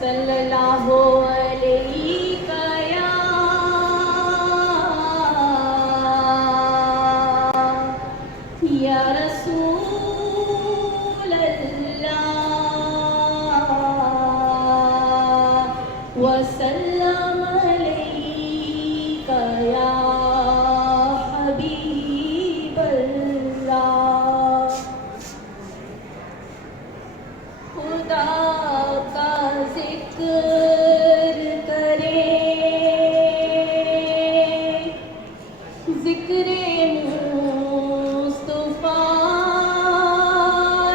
صلی اللہ علیہ یا رسول اللہ وسلم علیک یا حبیب اللہ. خدا کا ذکر کرے ذکر مصطفیٰ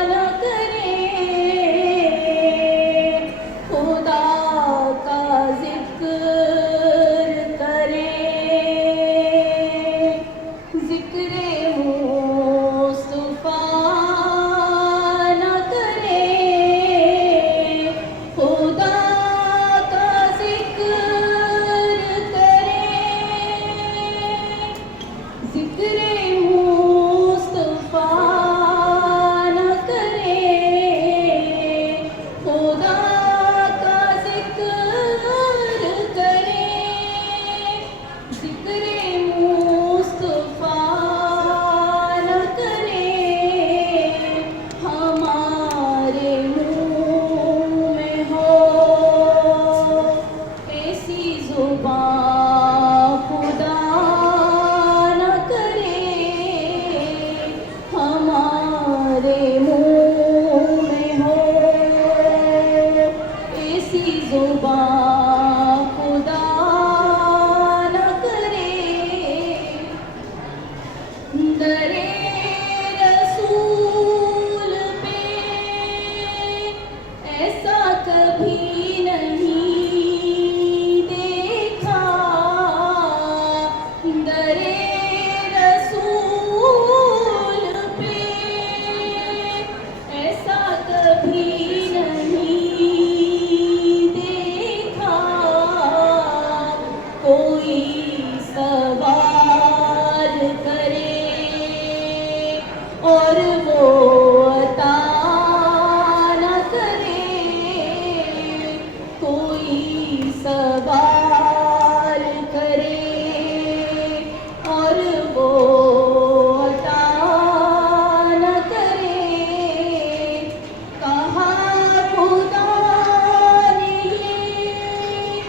نہ کرے. خدا کا ذکر کرے ذکر مصطفیٰ نہ کرے. خدا کا ذکر کرے ذکر مصطفیٰ نہ کرے. خدا کا ذکر کرے ذکر مصطفیٰ نہ کرے. ہمارے منہ میں ہو ایسی زبان خدا نہ کرے. ہمارے منہ میں ہو ایسی زبان خدا نہ کرے. درے رسول پہ ایسا کبھی نہیں دیکھا. درے رسول پہ ایسا کبھی نہیں دیکھا. کوئی سوال کرے اور وہ عطا نہ کرے. کوئی سوال کرے اور وہ عطا نہ کرے. کہا خدا نے یہ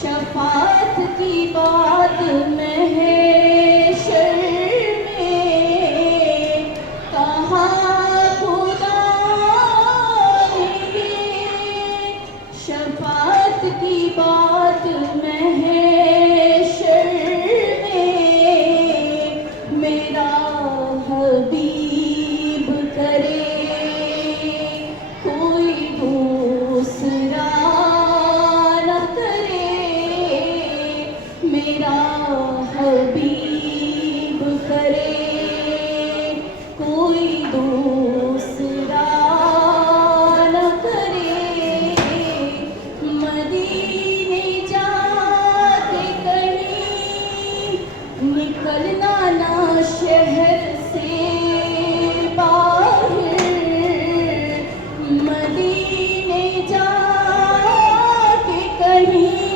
شفاعت کی بات محشر میں. کہا خدا نے یہ شفاعت کی بات محشر میں. میرا حبیب کرے کوئی دوسرا نہ کرے. میرا حبیب کرے کوئی دوسرا نہ کرے. مدینے جا کے کہیں نکلنا نہ شہر سے باہر. مدینے جا کے کہیں